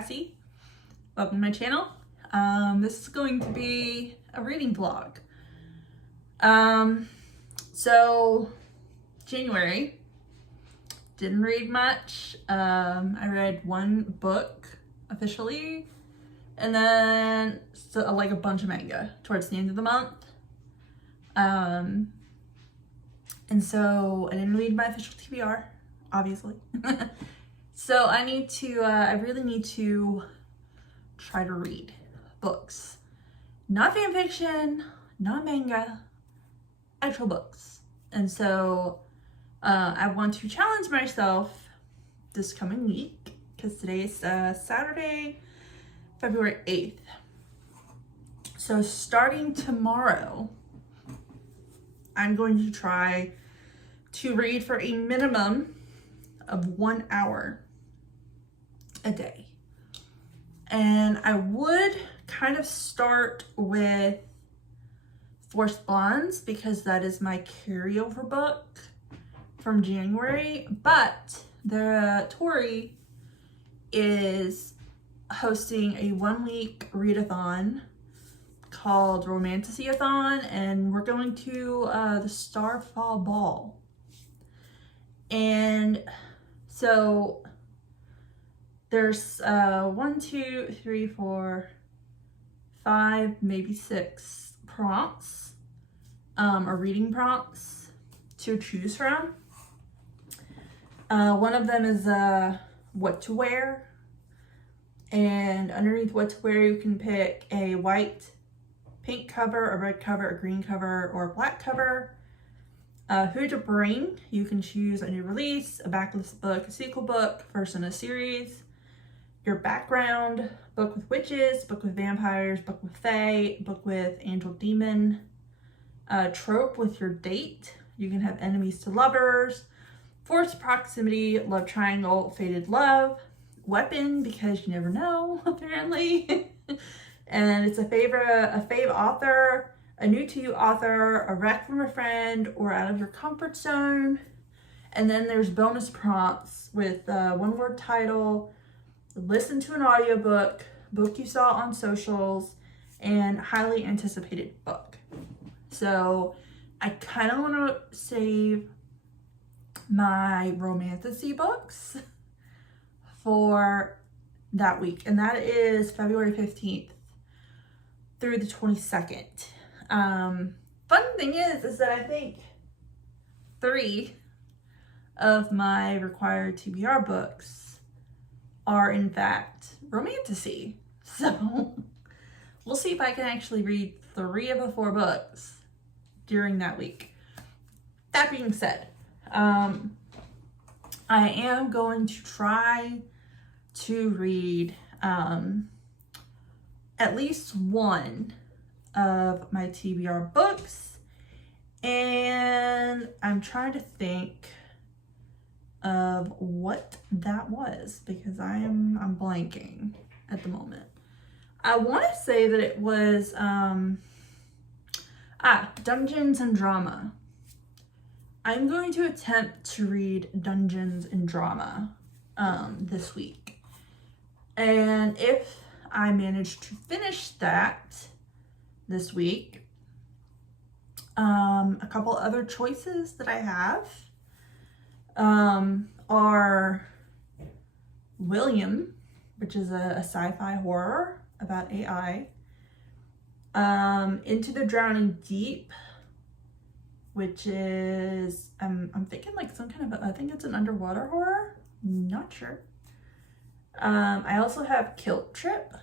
Cassie. Welcome to my channel. This is going to be a reading vlog. So January, didn't read much. I read one book officially, and then like a bunch of manga towards the end of the month. And so I didn't read my official TBR, obviously. So I really need to try to read books. Not fan fiction, not manga, actual books. And so I want to challenge myself this coming week, because today is Saturday, February 8th. So starting tomorrow, I'm going to try to read for a minimum of 1 hour a day. And I would kind of start with Forced Blondes, because that is my carryover book from January, but Tori is hosting a 1-week readathon called Romantasy-a-thon, and we're going to the Starfall Ball. And so there's 1, 2, 3, 4, 5, maybe 6 prompts, or reading prompts to choose from. One of them is what to wear, and underneath what to wear you can pick a white, pink cover, a red cover, a green cover, or a black cover. Who to bring, you can choose a new release, a backlist book, a sequel book, first in a series. Your background, book with witches, book with vampires, book with fae, book with angel demon. Trope with your date, you can have enemies to lovers, forced proximity, love triangle, fated love, weapon, because you never know, apparently. And it's a fave author, a new to you author, a rec from a friend, or out of your comfort zone. And then there's bonus prompts with one-word title, listen to an audiobook, book you saw on socials, and highly anticipated book. So I kind of want to save my romantasy books for that week, and that is February 15th through the 22nd. Fun thing is that I think 3 of my required TBR books are in fact romantasy. So we'll see if I can actually read 3 of the 4 books during that week. That being said, I am going to try to read at least one of my TBR books, and I'm trying to think of what that was, because I'm blanking at the moment. I want to say that it was Dungeons and Drama. I'm going to attempt to read Dungeons and Drama this week, and if I manage to finish that this week, a couple other choices that I have are William, which is a sci-fi horror about AI, Into the Drowning Deep, which is I'm thinking like some kind of I think it's an underwater horror, not sure. I also have Guilt Trip.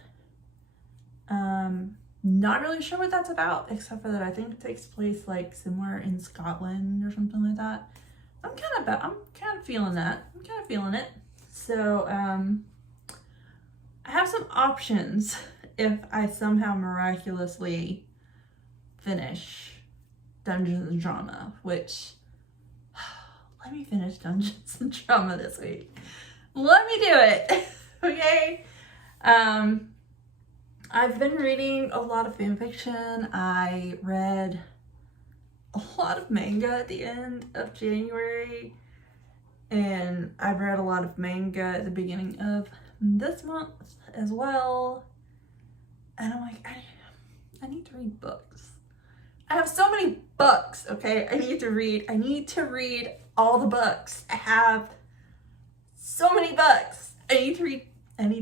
Not really sure what that's about, except for that I think it takes place like somewhere in Scotland or something like that. I'm kind of feeling that. I'm kind of feeling it. So I have some options if I somehow miraculously finish Dungeons and Drama, which let me finish Dungeons and Drama this week. Let me do it. Okay. I've been reading a lot of fan fiction. I read a lot of manga at the end of January, and I've read a lot of manga at the beginning of this month as well. And I'm like, I need to read books. I have so many books, okay? I need to read all the books. I have so many books. I need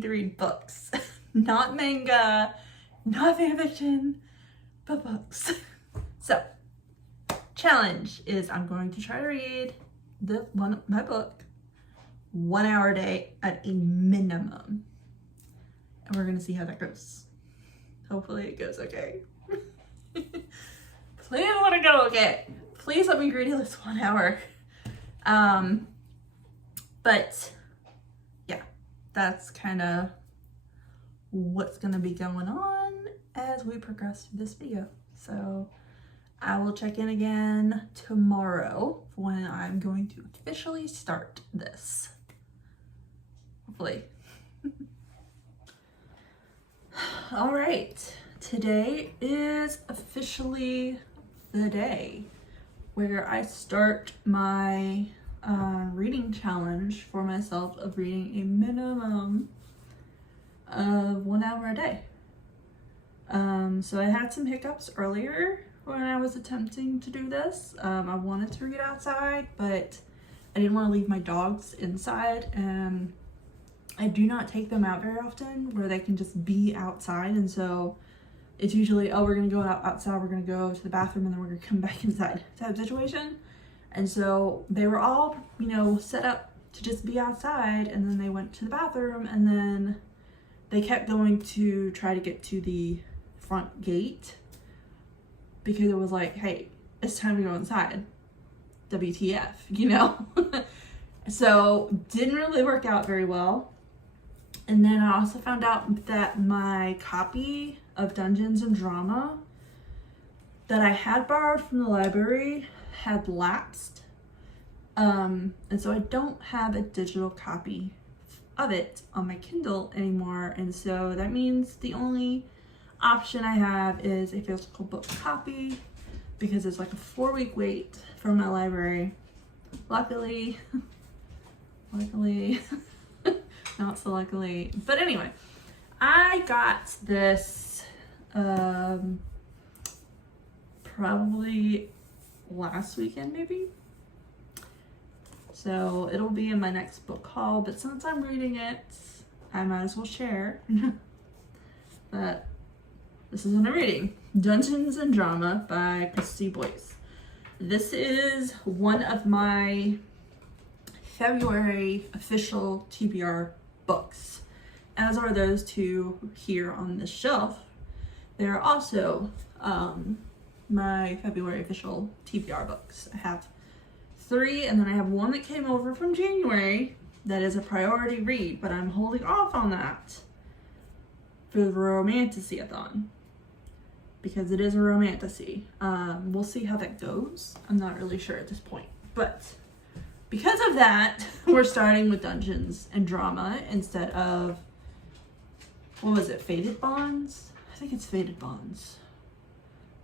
to read books. Not manga, not fan fiction, but books. So, challenge is I'm going to try to read my book 1 hour a day at a minimum. And we're gonna see how that goes. Hopefully it goes okay. Please let it go okay. Please let me read this 1 hour. But yeah, that's kind of what's gonna be going on as we progress through this video. So I will check in again tomorrow when I'm going to officially start this. Hopefully. All right, today is officially the day where I start my reading challenge for myself of reading a minimum of 1 hour a day. So I had some hiccups earlier when I was attempting to do this. I wanted to read outside, but I didn't want to leave my dogs inside, and I do not take them out very often where they can just be outside. And so it's usually, oh, we're gonna go outside, we're gonna go to the bathroom, and then we're gonna come back inside type situation. And so they were all, you know, set up to just be outside, and then they went to the bathroom, and then they kept going to try to get to the front gate because it was like, hey, it's time to go inside. WTF, you know? So didn't really work out very well. And then I also found out that my copy of Dungeons and Drama that I had borrowed from the library had lapsed. And so I don't have a digital copy of it on my Kindle anymore. And so that means the only option I have is a physical book copy, because it's like a 4-week wait from my library. Luckily, not so luckily, but anyway, I got this probably last weekend maybe, so it'll be in my next book haul, but since I'm reading it, I might as well share. But this is what I'm reading: Dungeons and Drama by Christy Boyce. This is one of my February official TBR books, as are those two here on this shelf. They're also my February official TBR books. I have 3, and then I have one that came over from January that is a priority read, but I'm holding off on that for the Romantasy-a-thon because it is a romantasy. We'll see how that goes. I'm not really sure at this point, but because of that, we're starting with Dungeons and Drama instead of, what was it, Fated Bonds? I think it's Fated Bonds.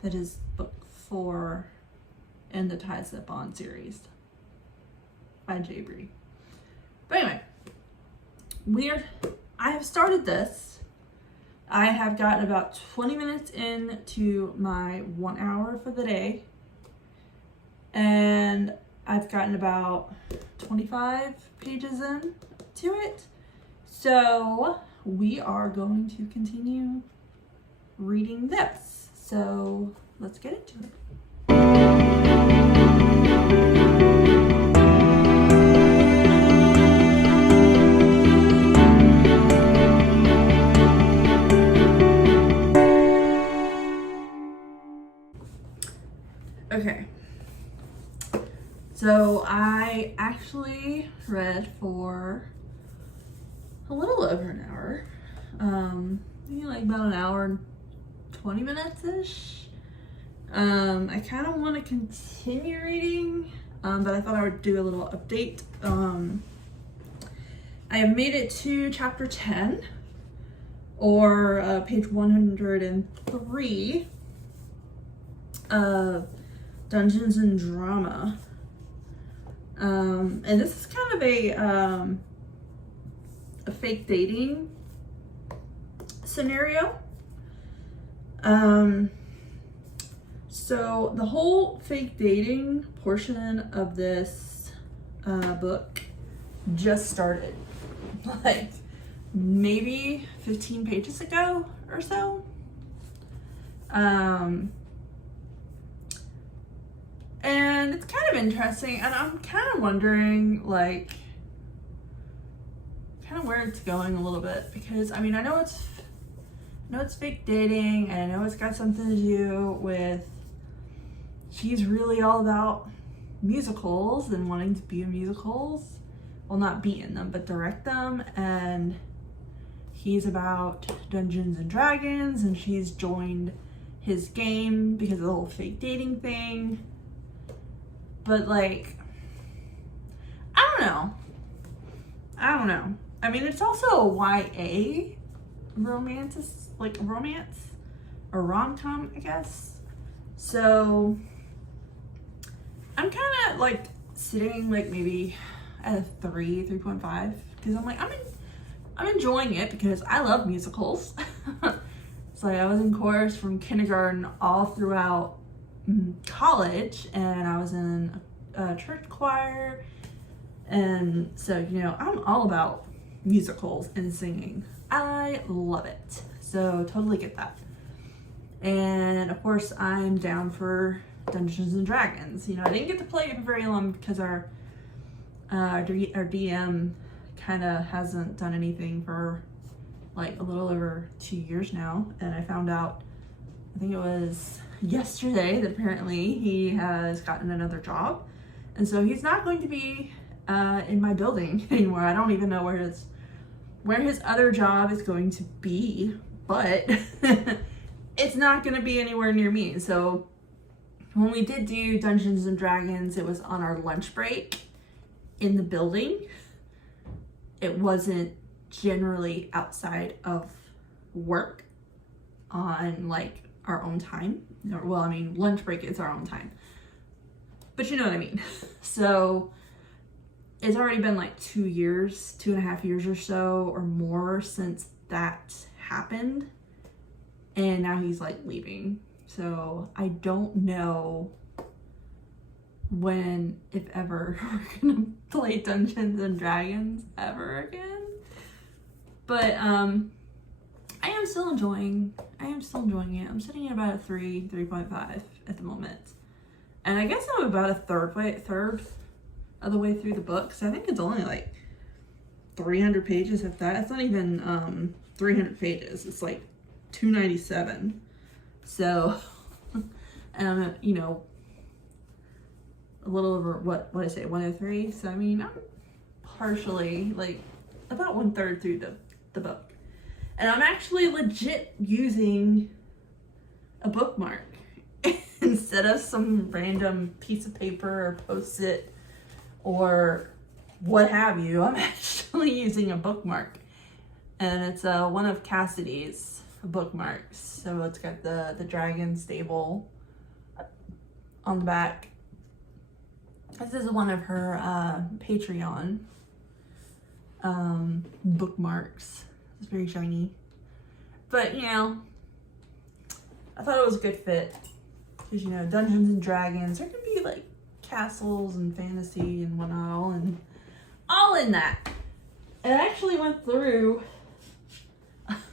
That is book 4 in the Ties That Bond series by J. Bree. But anyway, I have started this. I have gotten about 20 minutes into my 1 hour for the day, and I've gotten about 25 pages in to it. So we are going to continue reading this. So let's get into it. Okay. So I actually read for a little over an hour, maybe like about an hour and 20 minutes-ish. I kind of want to continue reading, but I thought I would do a little update. I have made it to chapter 10, or page 103 of Dungeons and Drama. And this is kind of a fake dating scenario. So the whole fake dating portion of this book just started, like maybe 15 pages ago or so. And it's kind of interesting, and I'm kind of wondering, like, kind of where it's going a little bit, because I mean, I know it's fake dating, and I know it's got something to do with she's really all about musicals and wanting to be in musicals. Well, not be in them, but direct them. And he's about Dungeons and Dragons, and she's joined his game because of the whole fake dating thing. But like, I don't know. I mean, it's also a YA romance, like romance or rom-com, I guess. So I'm kind of like sitting like maybe at a 3.5, because I'm like, I'm enjoying it because I love musicals. It's like I was in chorus from kindergarten all throughout college, and I was in a church choir, and so, you know, I'm all about musicals and singing. I love it, so totally get that. And of course, I'm down for Dungeons and Dragons. You know, I didn't get to play it for very long because our DM kind of hasn't done anything for like a little over 2 years now, and I found out, I think it was yesterday, that apparently he has gotten another job, and so he's not going to be in my building anymore. I don't even know where his other job is going to be, but it's not going to be anywhere near me. So when we did do Dungeons and Dragons, it was on our lunch break in the building. It wasn't generally outside of work on like our own time. Well, I mean, lunch break is our own time, but you know what I mean. So it's already been like 2.5 years or so or more since that happened. And now he's like leaving. So I don't know when, if ever, we're gonna play Dungeons and Dragons ever again. But I am still enjoying it. I'm sitting at about a 3.5 at the moment. And I guess I'm about a third of the way through the book. So I think it's only like 300 pages, if that. It's not even 300 pages. It's like 297. So, and you know, a little over what I say, 103. So I mean, I'm partially like about 1/3 through the book, and I'm actually legit using a bookmark instead of some random piece of paper or post-it or what have you. I'm actually using a bookmark, and it's one of Cassidy's bookmarks. So it's got the dragon stable on the back. This is one of her Patreon bookmarks. It's very shiny, but you know, I thought it was a good fit because, you know, Dungeons and Dragons, there can be like castles and fantasy and whatnot, and all in that. And I actually went through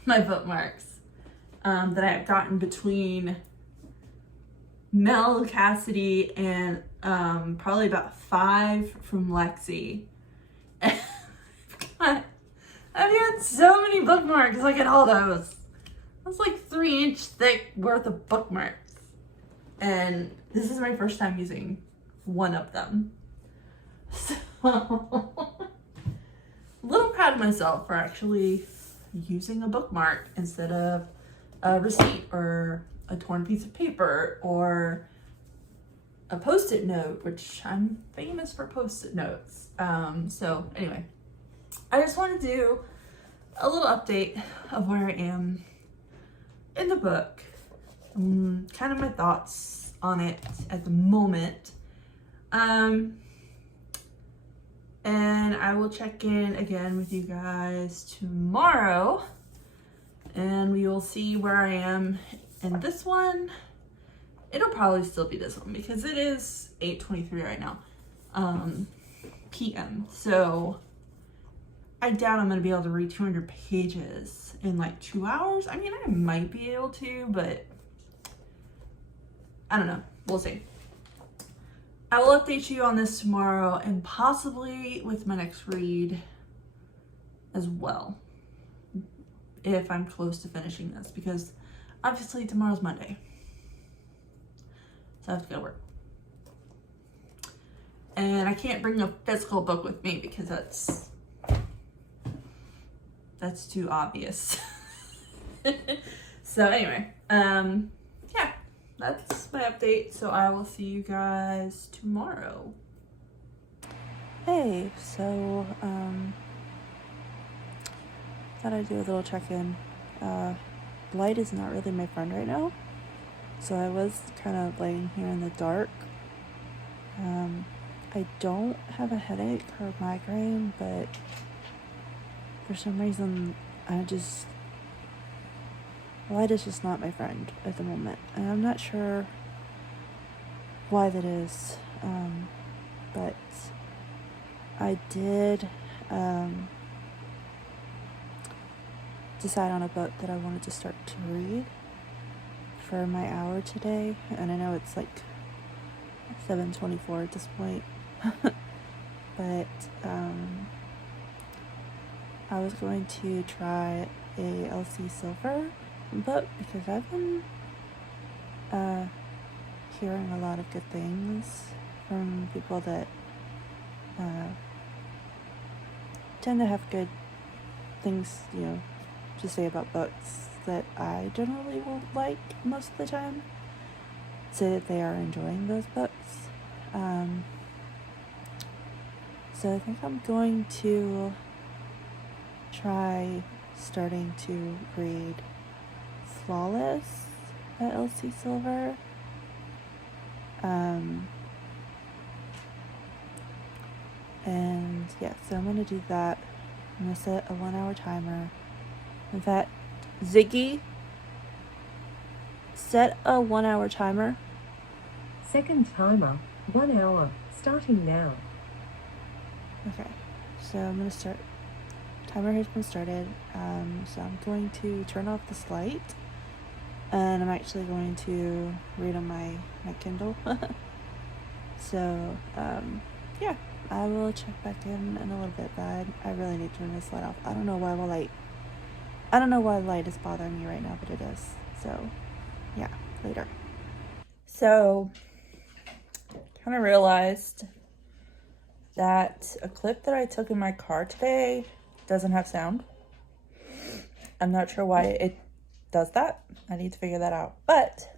my bookmarks that I have gotten between Mel, Cassidy, and probably about 5 from Lexi. I've had so many bookmarks. Look at all those. That's like 3-inch thick worth of bookmarks. And this is my first time using one of them. So, a little proud of myself for actually using a bookmark instead of a receipt or a torn piece of paper or a post-it note, which I'm famous for post-it notes. So anyway, I just want to do a little update of where I am in the book, kind of my thoughts on it at the moment, and and I will check in again with you guys tomorrow, and we will see where I am in this one. It'll probably still be this one because it is 8:23 right now, p.m. So I doubt I'm gonna be able to read 200 pages in like 2 hours. I mean, I might be able to, but I don't know. We'll see. I will update you on this tomorrow and possibly with my next read as well, if I'm close to finishing this, because obviously tomorrow's Monday, so I have to go to work. And I can't bring a physical book with me because that's too obvious. So anyway, yeah, that's my update. So I will see you guys tomorrow. Hey, so thought I'd do a little check-in. Light is not really my friend right now, so I was kind of laying here in the dark. I don't have a headache or migraine, but for some reason light is just not my friend at the moment, and I'm not sure why that is, but I did decide on a book that I wanted to start to read for my hour today, and I know it's like 7:24 at this point, but I was going to try a LC Silver book because I've been hearing a lot of good things from people that tend to have good things, to say about books that I generally will like most of the time, say that they are enjoying those books. So I think I'm going to try starting to read Flawless by LC Silver. And yeah, so I'm going to do that. I'm going to set a 1-hour timer. In fact, Ziggy, set a 1-hour timer. Second timer, 1 hour, starting now. Okay, so I'm going to start. Timer has been started. So I'm going to turn off this light, and I'm actually going to read on my Kindle. So, yeah, I will check back in a little bit, but I really need to turn this light off. I don't know why light is bothering me right now, but it is. So, yeah, later. So, kind of realized that a clip that I took in my car today doesn't have sound. I'm not sure why it does that. I need to figure that out. But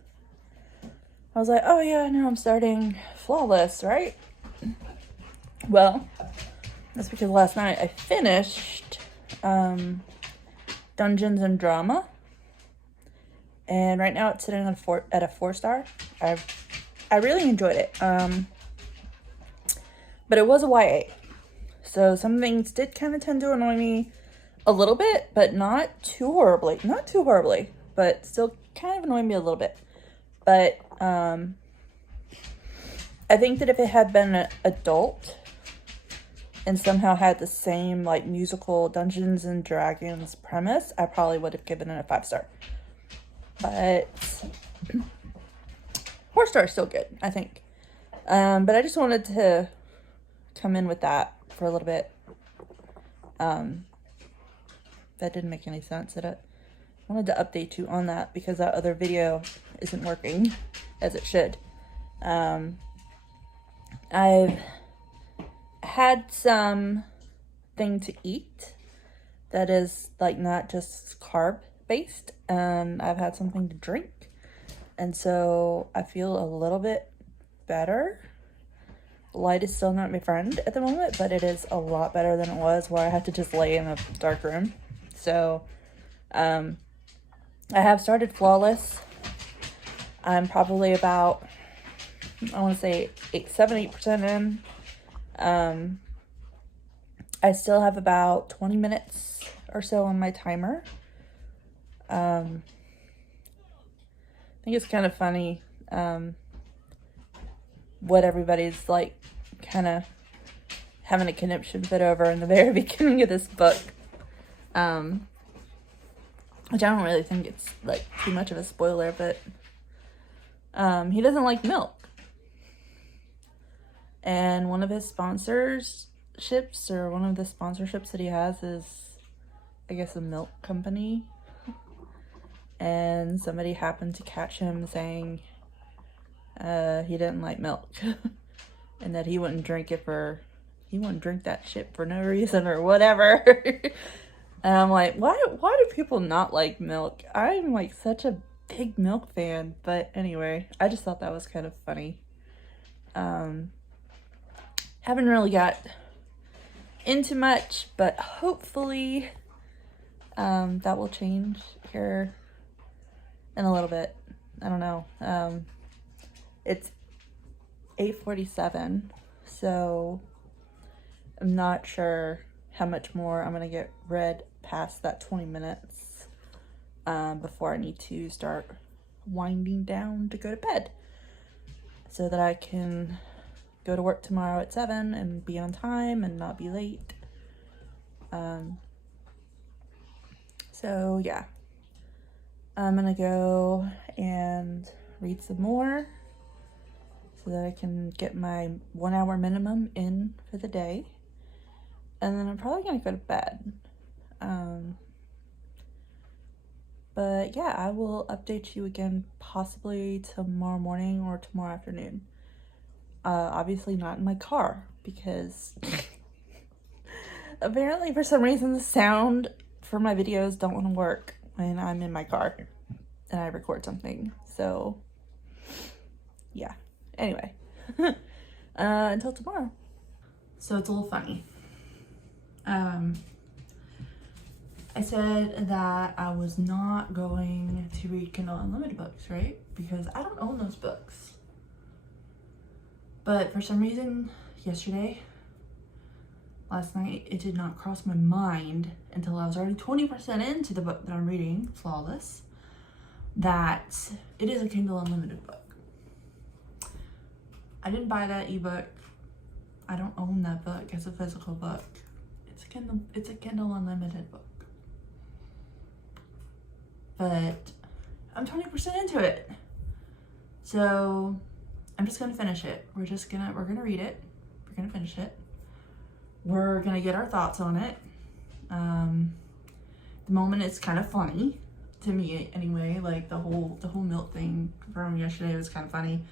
I was like, oh yeah, now I'm starting Flawless, right? Well, that's because last night I finished Dungeons and Drama, and right now it's sitting at a 4-star. I really enjoyed it. But it was a YA, so some things did kind of tend to annoy me a little bit, but not too horribly. Not too horribly, but still kind of annoyed me a little bit. But I think that if it had been an adult and somehow had the same like musical Dungeons and Dragons premise, I probably would have given it a 5-star. But 4-star is still good, I think. But I just wanted to come in with that for a little bit. That didn't make any sense, did it? I wanted to update you on that because that other video isn't working as it should. I've had some thing to eat that is like not just carb based, and I've had something to drink, and so I feel a little bit better. Light is still not my friend at the moment, but it is a lot better than it was where I had to just lay in a dark room. So I have started Flawless. I'm probably about, I want to say 7-8% in. I still have about 20 minutes or so on my timer. I think it's kind of funny what everybody's like kind of having a conniption fit over in the very beginning of this book. Which I don't really think it's like too much of a spoiler, but he doesn't like milk. And one of his sponsorships, or one of the sponsorships that he has, is, I guess, a milk company. And somebody happened to catch him saying he didn't like milk. And that he wouldn't drink that shit for no reason or whatever. And I'm like, why do people not like milk? I'm like such a big milk fan. But anyway, I just thought that was kind of funny. Haven't really got into much, but hopefully that will change here in a little bit. I don't know. It's 8:47, so I'm not sure how much more I'm going to get read past that 20 minutes before I need to start winding down to go to bed so that I can go to work tomorrow at 7 and be on time and not be late. So yeah, I'm gonna go and read some more so that I can get my 1 hour minimum in for the day. And then I'm probably gonna go to bed. But yeah, I will update you again possibly tomorrow morning or tomorrow afternoon. Obviously not in my car, because apparently for some reason the sound for my videos don't want to work when I'm in my car and I record something. So yeah, anyway, until tomorrow. So it's a little funny. I said that I was not going to read Kindle Unlimited books, right? Because I don't own those books. But for some reason, last night, it did not cross my mind until I was already 20% into the book that I'm reading, Flawless, that it is a Kindle Unlimited book. I didn't buy that ebook. I don't own that book as a physical book. It's a Kindle Unlimited book. But I'm 20% into it. So I'm just gonna finish it. We're gonna read it. We're gonna finish it. We're gonna get our thoughts on it. The moment it's kind of funny to me anyway. Like the whole milk thing from yesterday was kind of funny.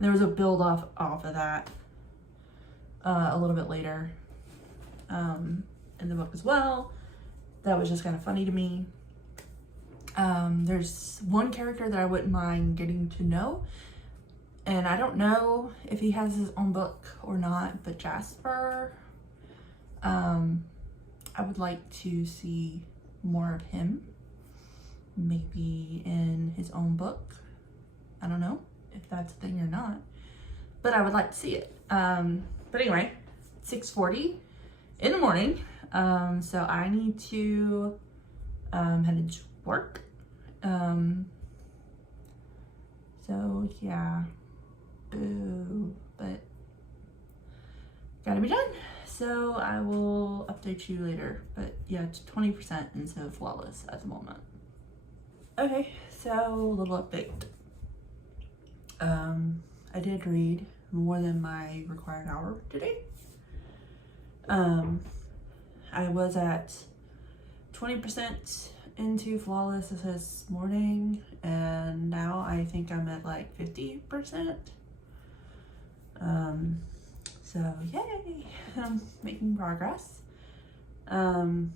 There was a build off of that a little bit later in the book as well. That was just kind of funny to me. There's one character that I wouldn't mind getting to know, and I don't know if he has his own book or not, but Jasper, I would like to see more of him, maybe in his own book. I don't know if that's a thing or not, but I would like to see it. But anyway, 6:40 in the morning, so I need to head to work. So yeah, boo, but gotta be done. So I will update you later, but yeah, it's 20% into Flawless at the moment. Okay, so a little update. I did read more than my required hour today. I was at 20% into Flawless this morning, and now I think I'm at like 50%. So yay, I'm making progress. I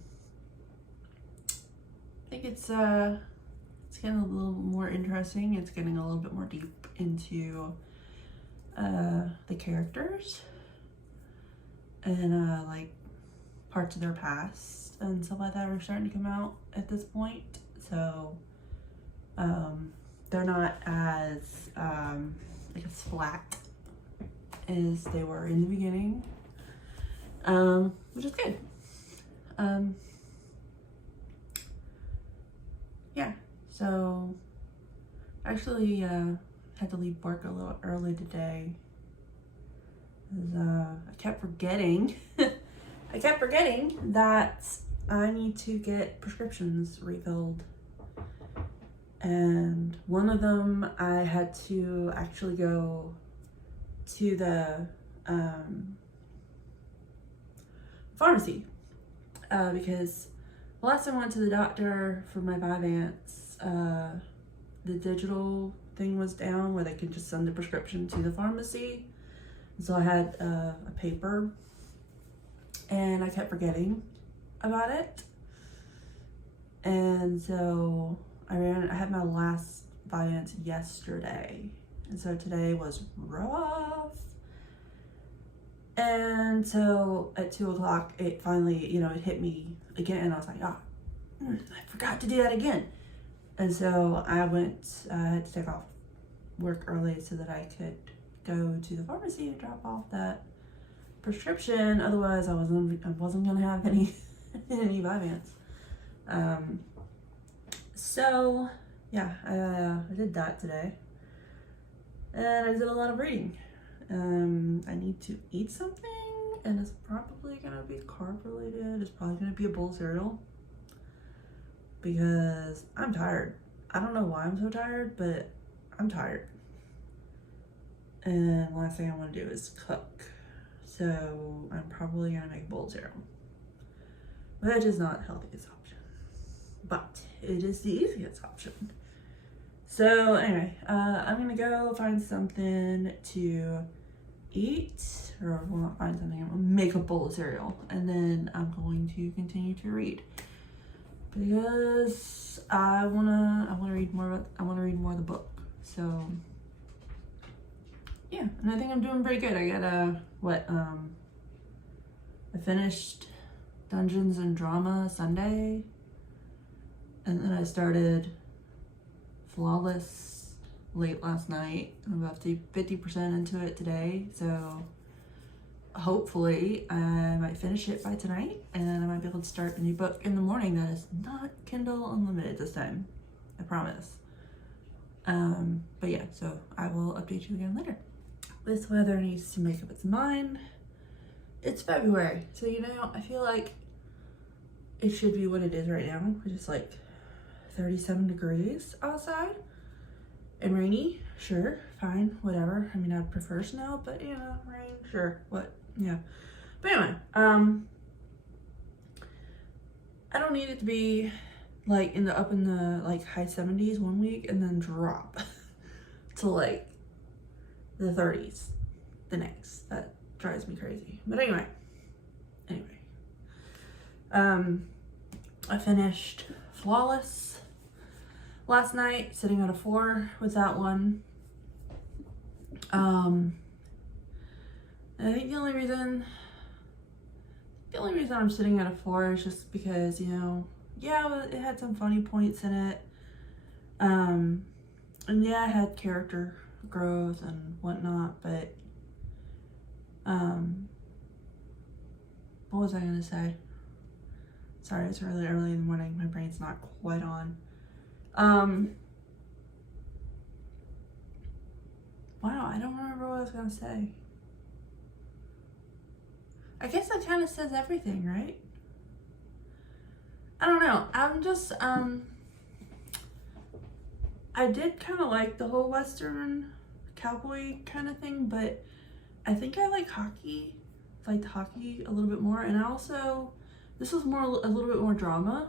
think it's getting a little more interesting. It's getting a little bit more deep into the characters and like parts of their past and stuff like that are starting to come out at this point. So they're not as like as flat as they were in the beginning, which is good. Yeah, so actually had to leave work a little early today. I kept forgetting I kept forgetting that I need to get prescriptions refilled. And one of them I had to actually go to the pharmacy because the last time I went to the doctor for my Vyvanse, the digital thing was down where they could just send the prescription to the pharmacy. So I had a paper, and I kept forgetting about it. And so I had my last Vyvanse yesterday, and so today was rough. And so at 2 o'clock, it finally, it hit me again, and I was like, I forgot to do that again. And so I had to take off work early so that I could go to the pharmacy and drop off that prescription. Otherwise, I wasn't gonna have any Vyvanse. So yeah, I did that today, and I did a lot of reading. I need to eat something, and it's probably gonna be carb related. It's probably gonna be a bowl of cereal because I'm tired. I don't know why I'm so tired, but I'm tired. And the last thing I want to do is cook. So I'm probably gonna make a bowl of cereal, which is not the healthiest option, but it is the easiest option. So anyway, I'm gonna go find something to eat, or well, not find something. I'm gonna make a bowl of cereal, and then I'm going to continue to read because I wanna read more of the book. So yeah, and I think I'm doing pretty good. I got I finished Dungeons and Drama Sunday, and then I started Flawless late last night. I'm about 50% into it today, so hopefully I might finish it by tonight, and I might be able to start a new book in the morning that is not Kindle Unlimited this time. I promise. But yeah, so I will update you again later. This weather needs to make up its mind. It's February, so I feel like it should be what it is right now, which is like 37 degrees outside and rainy. Sure, fine, whatever. I mean, I'd prefer snow, but rain, sure, what, yeah. But anyway, I don't need it to be like up in the like high 70s one week and then drop to like the 30s the next. That drives me crazy. But anyway, I finished Flawless last night, sitting at a 4 with that one. I think the only reason I'm sitting at a 4 is just because, yeah, it had some funny points in it. And yeah, it had character growth and whatnot, but what was I gonna say? Sorry, it's really early in the morning. My brain's not quite on. Wow, I don't remember what I was gonna say. I guess that kind of says everything, right? I don't know. I'm just, I did kind of like the whole Western cowboy kind of thing, but I think I like hockey. I liked hockey a little bit more, and this was a little bit more drama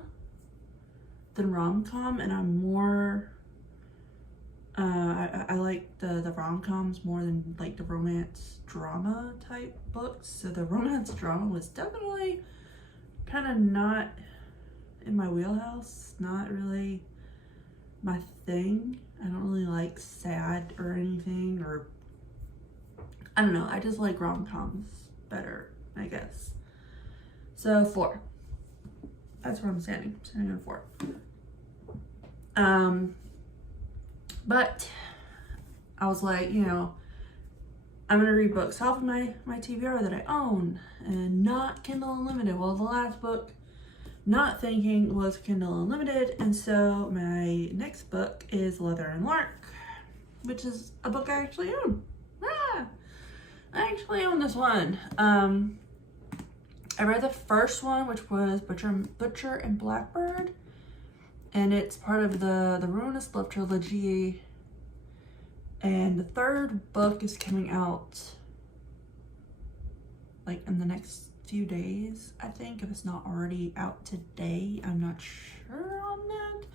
than rom-com, and I'm more, I like the rom-coms more than like the romance drama type books. So the romance drama was definitely kind of not in my wheelhouse, not really my thing. I don't really like sad or anything, or I don't know, I just like rom-coms better, I guess. So 4. That's where I'm standing at 4. But I was like, I'm gonna read books off of my TBR that I own and not Kindle Unlimited. Well, the last book not thinking was Kindle Unlimited. And so my next book is Leather and Lark, which is a book I actually own. I actually own this one. I read the first one, which was Butcher and Blackbird, and it's part of the Ruinous Love trilogy. And the third book is coming out like in the next few days, I think, if it's not already out today. I'm not sure on that.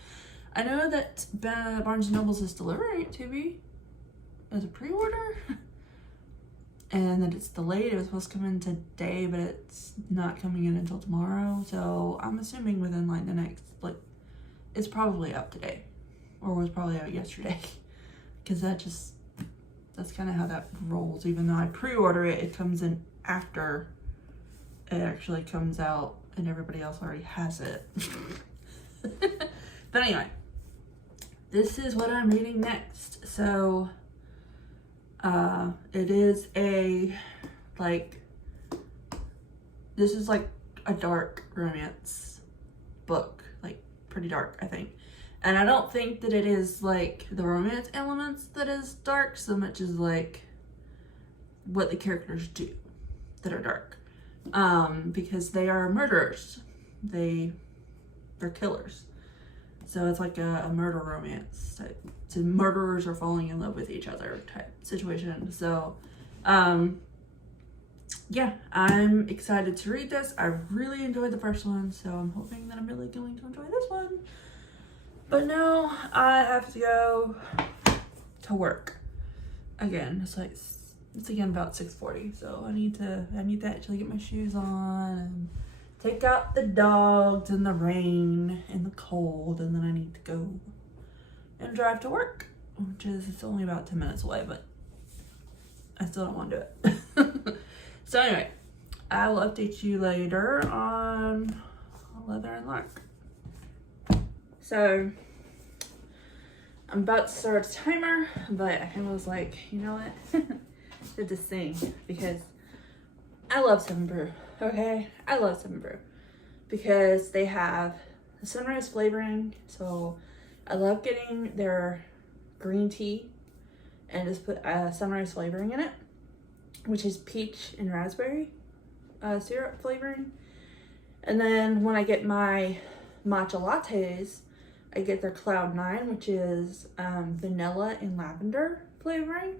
I know that Barnes & Nobles is delivering it to me as a pre-order. And that it's delayed. It was supposed to come in today, but it's not coming in until tomorrow. So I'm assuming within like the next, like, it's probably out today, or was probably out yesterday, because that's kind of how that rolls. Even though I pre-order it, it comes in after it actually comes out, and everybody else already has it. But anyway, this is what I'm reading next. So it is this is like a dark romance book, like pretty dark, I think. And I don't think that it is like the romance elements that is dark so much as like what the characters do that are dark. Because they are murderers. They're killers. So it's like a murder romance type. So murderers are falling in love with each other type situation. So, yeah, I'm excited to read this. I really enjoyed the first one, so I'm hoping that I'm really going to enjoy this one. But now I have to go to work again. It's again about 6:40, so I need to actually get my shoes on and take out the dogs in the rain and the cold, and then I need to go and drive to work, which is, it's only about 10 minutes away, but I still don't want to do it. So anyway, I will update you later on Leather and Lark. So I'm about to start a timer, but I kind of was like, you know what? Did this thing because I love Seven Brew. Okay, I love Seven Brew because they have the sunrise flavoring. So I love getting their green tea and just put sunrise flavoring in it, which is peach and raspberry syrup flavoring. And then when I get my matcha lattes, I get their Cloud 9, which is vanilla and lavender flavoring.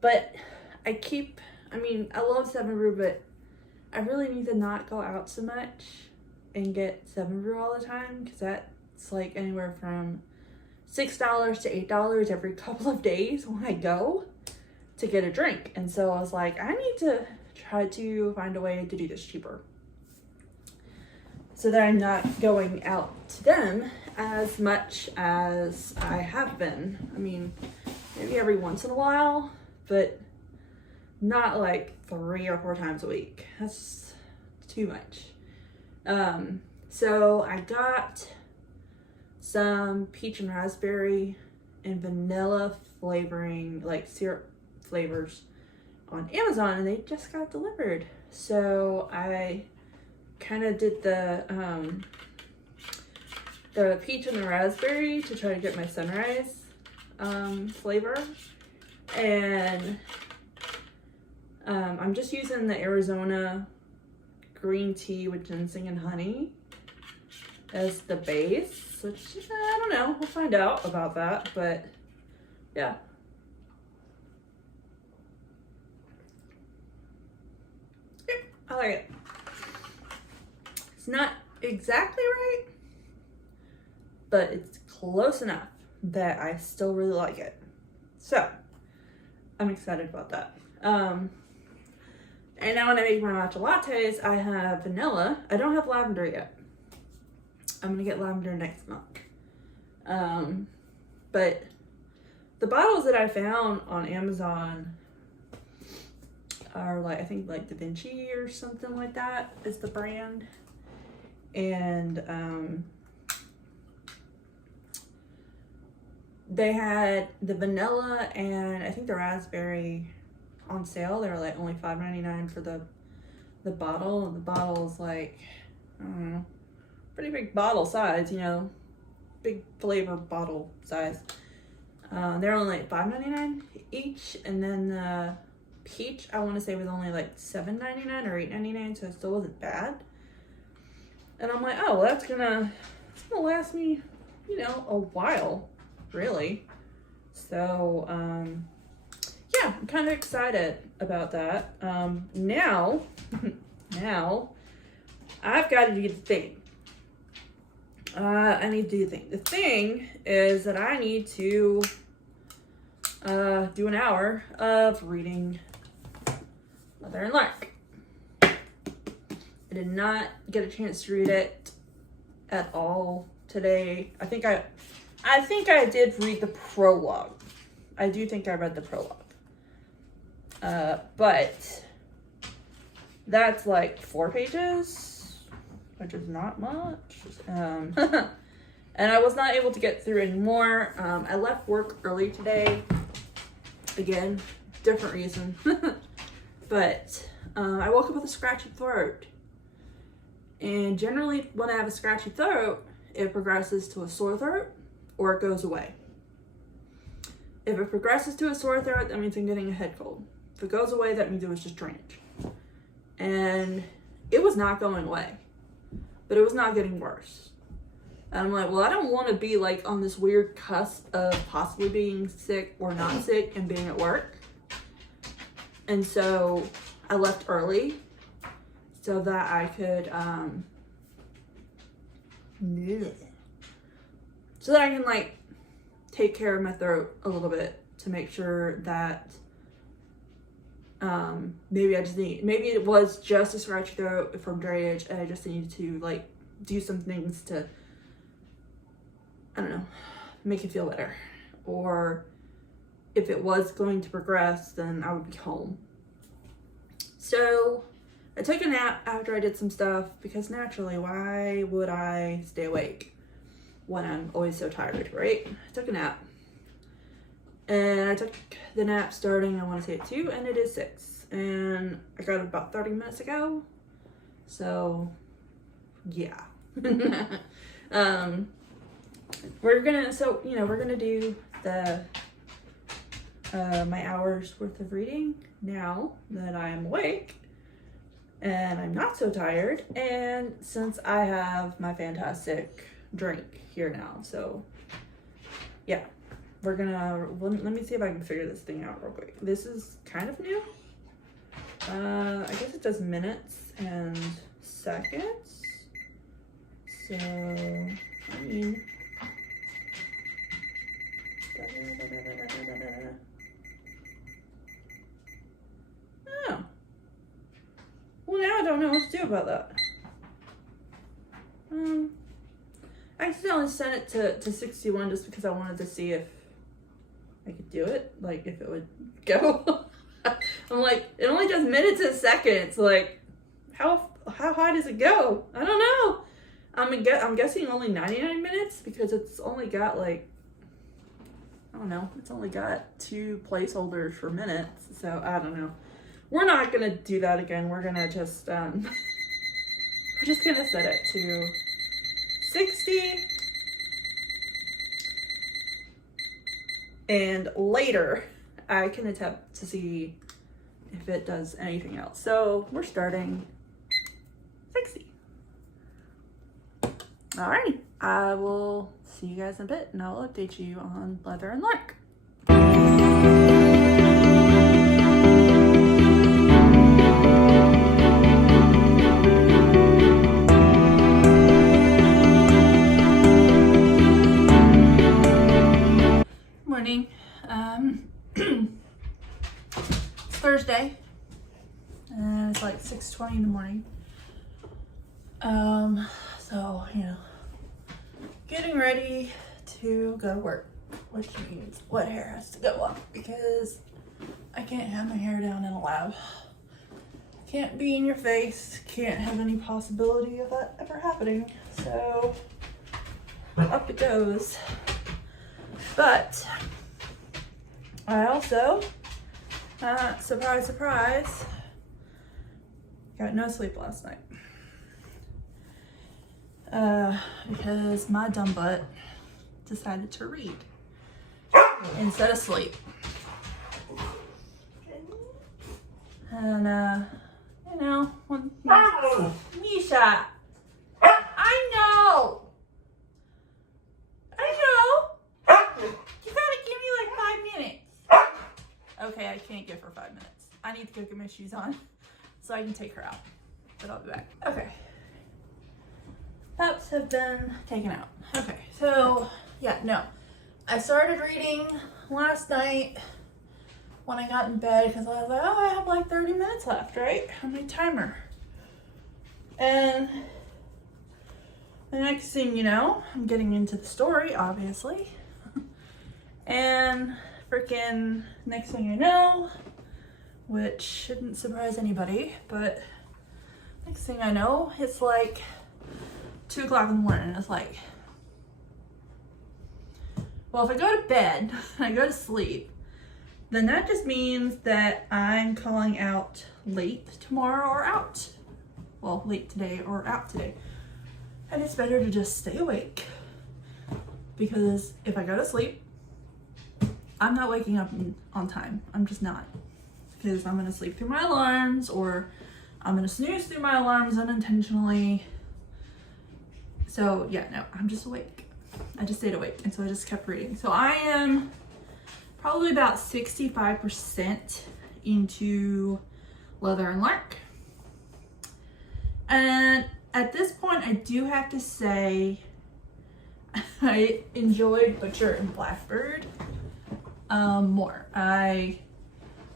But I love Seven Brew, but I really need to not go out so much and get Seven Brew all the time, because that's like anywhere from $6 to $8 every couple of days when I go to get a drink. And so I was like, I need to try to find a way to do this cheaper, so that I'm not going out to them as much as I have been. I mean, maybe every once in a while, but not like 3 or 4 times a week. That's too much. So I got some peach and raspberry and vanilla flavoring, like syrup flavors, on Amazon, and they just got delivered. So I kind of did the peach and the raspberry to try to get my sunrise flavor, and I'm just using the Arizona green tea with ginseng and honey as the base, which I don't know, we'll find out about that, but yeah. I like it. It's not exactly right, but it's close enough that I still really like it. So I'm excited about that. And now when I make my matcha lattes, I have vanilla. I don't have lavender yet. I'm gonna get lavender next month. But the bottles that I found on Amazon are like, I think like Da Vinci or something like that is the brand. And they had the vanilla and I think the raspberry on sale. They were like only $5.99 for the the bottle, and the bottle is like, I don't know, pretty big bottle size, you know, big flavor bottle size. They're only like $5.99 each, and then the peach, I want to say, was only like $7.99 or $8.99, so it still wasn't bad. And I'm like, oh, well, it's gonna last me, you know, a while, really. So, yeah, I'm kind of excited about that. Now, I've got to do the thing. I need to do the thing. The thing is that I need to do an hour of reading Mother and Lark. I did not get a chance to read it at all today. I think I did read the prologue. I do think I read the prologue. But that's like 4 pages, which is not much. And I was not able to get through any more. I left work early today. Again, different reason. But I woke up with a scratchy throat. And generally, when I have a scratchy throat, it progresses to a sore throat or it goes away. If it progresses to a sore throat, that means I'm getting a head cold. If it goes away, that means it was just drainage. And it was not going away, but it was not getting worse. And I'm like, well, I don't want to be like on this weird cusp of possibly being sick or not sick and being at work. And so I left early so that I could, so that I can like take care of my throat a little bit to make sure that maybe it was just a scratchy throat from drainage and I just needed to like do some things to, I don't know, make it feel better. Or if it was going to progress, then I would be home. So I took a nap after I did some stuff because naturally, why would I stay awake when I'm always so tired, right? I took a nap. And I took the nap starting, I want to say at 2, and it is 6. And I got it about 30 minutes ago. So, yeah. We're gonna do the my hours worth of reading now that I am awake and I'm not so tired, and since I have my fantastic drink here now. So yeah, we're gonna let me see if I can figure this thing out real quick. This is kind of new. I guess it does minutes and seconds, so I mean, oh, well, now I don't know what to do about that. I accidentally sent it to 61 just because I wanted to see if I could do it, like if it would go. I'm like, it only does minutes and seconds. Like, how high does it go? I don't know. I'm guessing only 99 minutes because it's only got like, I don't know, it's only got 2 placeholders for minutes. So I don't know. We're not gonna do that again. We're gonna just we're just gonna set it to 60. And later I can attempt to see if it does anything else. So we're starting 60. Alrighty, I will see you guys in a bit and I'll update you on Leather and Lark. Morning. It's Thursday and it's like 6:20 in the morning. So, you know, getting ready to go to work, which means wet hair has to go up because I can't have my hair down in a lab. Can't be in your face, can't have any possibility of that ever happening. So up it goes. But I also, surprise, surprise, got no sleep last night. Because my dumb butt decided to read instead of sleep. And, you know, when Misha, I know. You gotta give me like 5 minutes. Okay, I can't give her 5 minutes. I need to go get my shoes on so I can take her out. But I'll be back. Okay. Pups have been taken out. Okay, so yeah, no. I started reading last night when I got in bed because I was like, oh, I have like 30 minutes left, right? On my timer. And the next thing you know, I'm getting into the story, obviously. And freaking next thing I know, which shouldn't surprise anybody, but next thing I know, it's like 2 o'clock in the morning. It's like, well, if I go to bed and I go to sleep, then that just means that I'm calling out late tomorrow or out. Well, late today or out today. And it's better to just stay awake. Because if I go to sleep, I'm not waking up on time. I'm just not. Because I'm gonna sleep through my alarms, or I'm gonna snooze through my alarms unintentionally. So yeah, no, I'm just awake. I just stayed awake, and so I just kept reading. So I am probably about 65% into Leather and Lark. And at this point, I do have to say I enjoyed Butcher and Blackbird more. I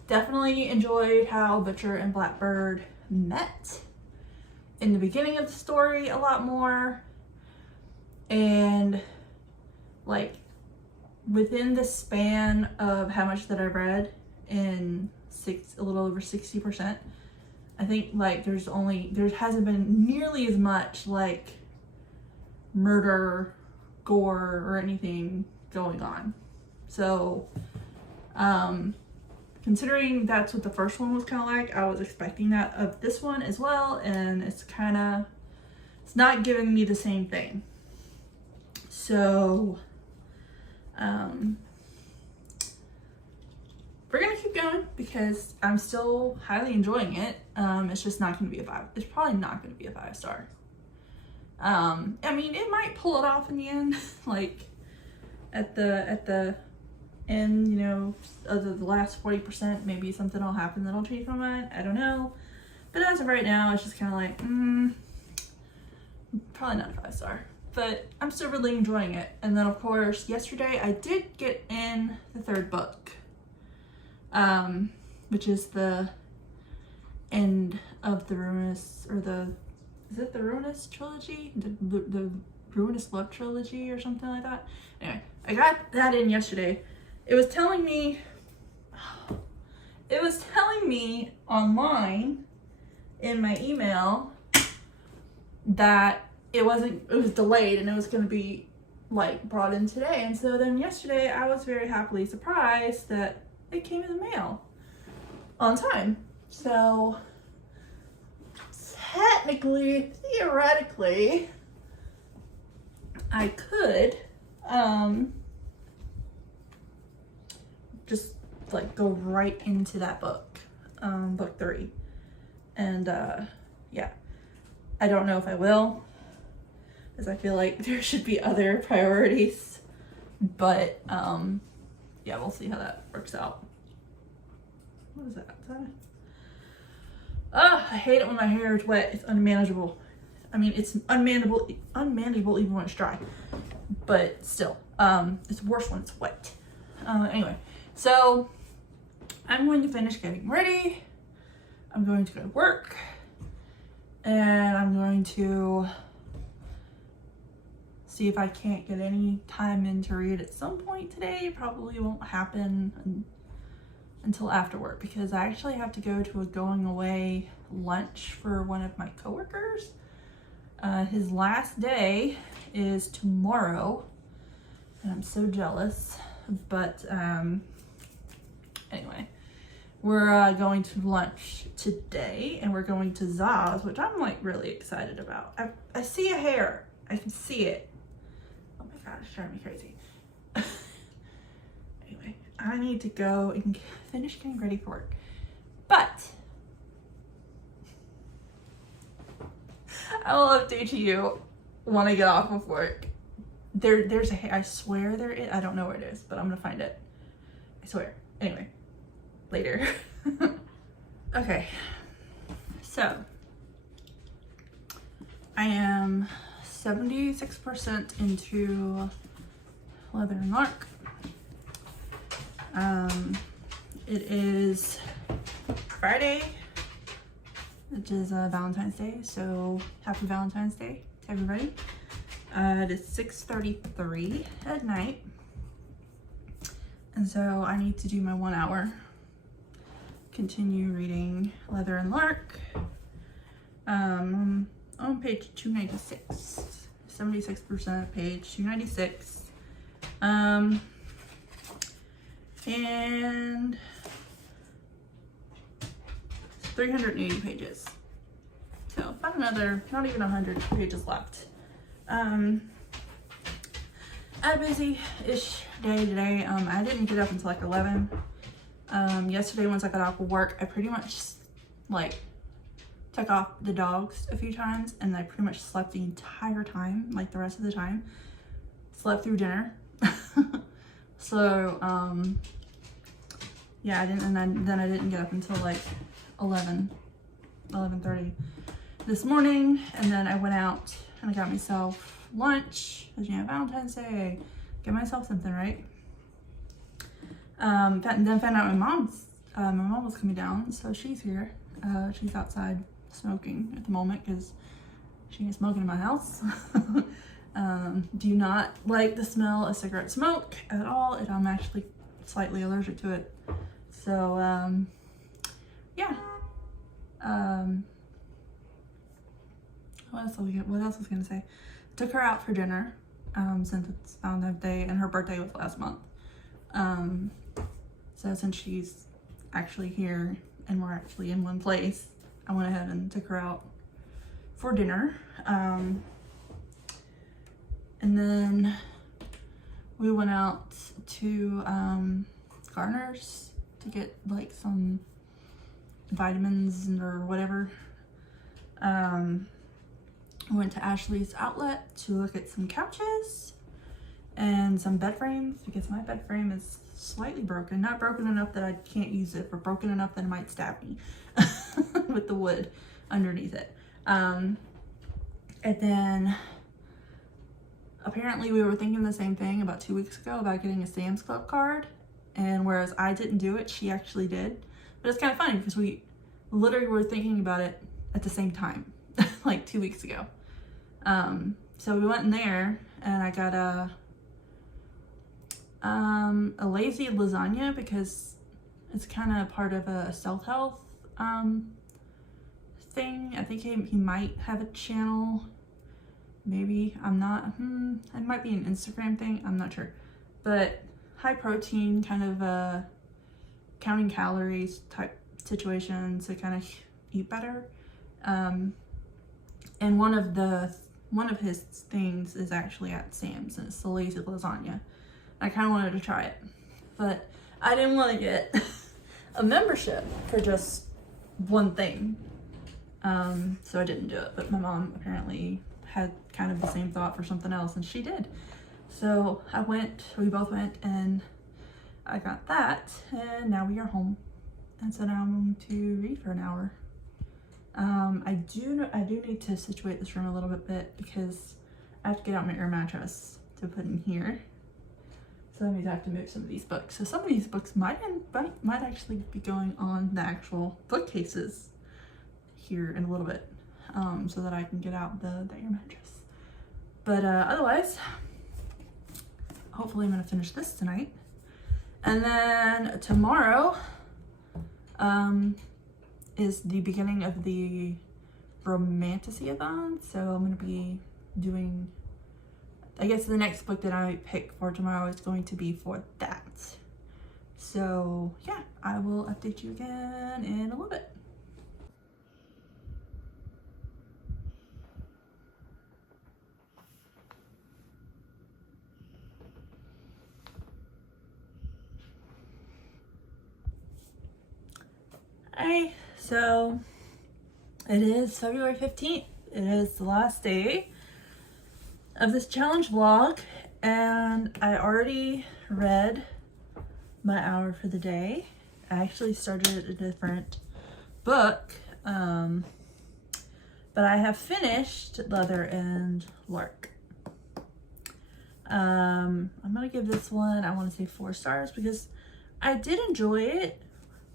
definitely enjoyed how Butcher and Blackbird met in the beginning of the story a lot more. And like within the span of how much that I read in a little over 60%, I think like there hasn't been nearly as much like murder, gore, or anything going on. So, considering that's what the first one was kind of like, I was expecting that of this one as well, and it's not giving me the same thing. So, we're gonna keep going because I'm still highly enjoying it. It's just not gonna be it's probably not gonna be a 5-star. I mean, it might pull it off in the end, like at the end, you know, of the last 40%, maybe something will happen that'll change my mind. I don't know. But as of right now, it's just kind of like, probably not a 5-star. But I'm still really enjoying it. And then, of course, yesterday I did get in the 3rd book, which is the end of the Ruinous, or is it the Ruinous trilogy? The Ruinous Love trilogy or something like that? Anyway, I got that in yesterday. It was telling me online in my email that it was delayed and it was going to be like brought in today. And so then yesterday I was very happily surprised that it came in the mail on time. So theoretically, I could just like go right into that book, book 3. And yeah, I don't know if I will, because I feel like there should be other priorities, but yeah, we'll see how that works out. What is that? I hate it when my hair is wet. It's unmanageable. I mean, it's unmanageable even when it's dry, but still, it's worse when it's wet. Anyway, so I'm going to finish getting ready. I'm going to go to work, and I'm going to see if I can't get any time in to read at some point today. Probably won't happen until after work, because I actually have to go to a going away lunch for one of my coworkers. His last day is tomorrow, and I'm so jealous. But anyway, We're going to lunch today, and we're going to Zaz, which I'm like really excited about. I see a hair. I can see it. Oh my god, it's driving me crazy. Anyway, I need to go and finish getting ready for work. But I will update you when I get off of work. There's a hair. I swear there is. I don't know where it is, but I'm gonna find it. I swear. Anyway, later. Okay, so I am 76% into Leather and Lark. It is Friday, which is Valentine's Day, so happy Valentine's Day to everybody. It is 6:33 at night, and so I need to do my 1 hour. Continue reading Leather and Lark. On page 296, 76% page 296. And it's 380 pages. So about another, not even 100 pages left. I had a busy-ish day today. I didn't get up until like 11. Yesterday, once I got off of work, I pretty much like took off the dogs a few times, and I pretty much slept the entire time, like the rest of the time. Slept through dinner. So, yeah, then I didn't get up until like 11:30 this morning, and then I went out and I got myself lunch, because you know, Valentine's Day, get myself something, right? And then found out my mom was coming down, so she's here. She's outside smoking at the moment because she ain't smoking in my house. Do not like the smell of cigarette smoke at all. I'm actually slightly allergic to it. So, yeah. What else was I gonna say? Took her out for dinner, since it's Valentine's Day and her birthday was last month. So since she's actually here and we're actually in one place, I went ahead and took her out for dinner. And then we went out to Garner's to get like some vitamins or whatever. We went to Ashley's outlet to look at some couches and some bed frames, because my bed frame is slightly broken. Not broken enough that I can't use it, but broken enough that it might stab me with the wood underneath it. And then apparently we were thinking the same thing about 2 weeks ago about getting a Sam's Club card, and whereas I didn't do it, she actually did. But it's kind of funny because we literally were thinking about it at the same time, like 2 weeks ago. So we went in there and I got a lazy lasagna, because it's kind of part of a self-health thing. I think he might have a channel, maybe. I'm not, it might be an Instagram thing, I'm not sure. But high protein, kind of counting calories type situation to kind of eat better. And one of his things is actually at Sam's, and it's the lazy lasagna. I kind of wanted to try it, but I didn't want to get a membership for just one thing. So I didn't do it, but my mom apparently had kind of the same thought for something else, and she did. So we both went, and I got that, and now we are home. And so now I'm going to read for an hour. I do need to situate this room a little bit because I have to get out my air mattress to put in here. So that means I have to move some of these books. So some of these books might actually be going on the actual bookcases here in a little bit, so that I can get out the air mattress. But otherwise, hopefully I'm gonna finish this tonight. And then tomorrow is the beginning of the Romantasy-a-thon. So I'm gonna be doing, I guess the next book that I pick for tomorrow is going to be for that. So yeah, I will update you again in a little bit. Hi, so it is February 15th. It is the last day of this challenge vlog, and I already read my hour for the day. I actually started a different book, but I have finished Leather and Lark. I'm gonna give this one, I want to say 4 stars because I did enjoy it,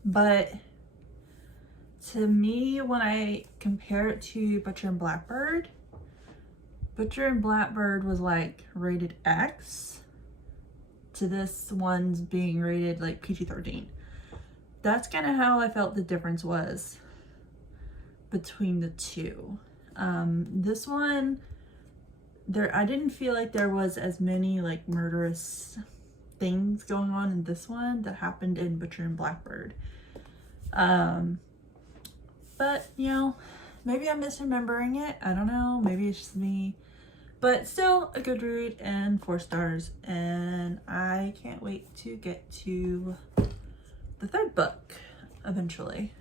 but to me, when I compare it to Butcher and Blackbird was like rated X to this one's being rated like PG-13. That's kind of how I felt the difference was between the two. This one, I didn't feel like there was as many like murderous things going on in this one that happened in Butcher and Blackbird. But, you know, maybe I'm misremembering it. I don't know. Maybe it's just me. But still a good read and 4 stars. And I can't wait to get to the 3rd book eventually.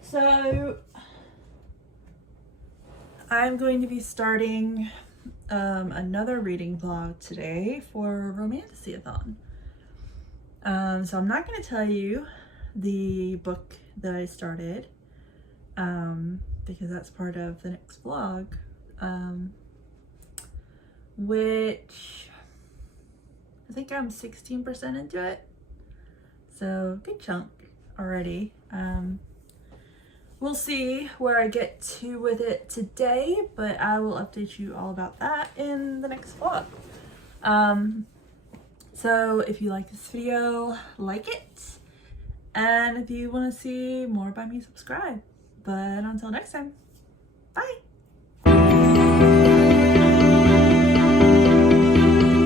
So I'm going to be starting another reading vlog today for Romantasy-a-thon. So I'm not going to tell you the book that I started because that's part of the next vlog, which I think I'm 16% into it, so good chunk already. We'll see where I get to with it today, but I will update you all about that in the next vlog. So if you like this video, like it. And if you want to see more by me, subscribe. But until next time, bye!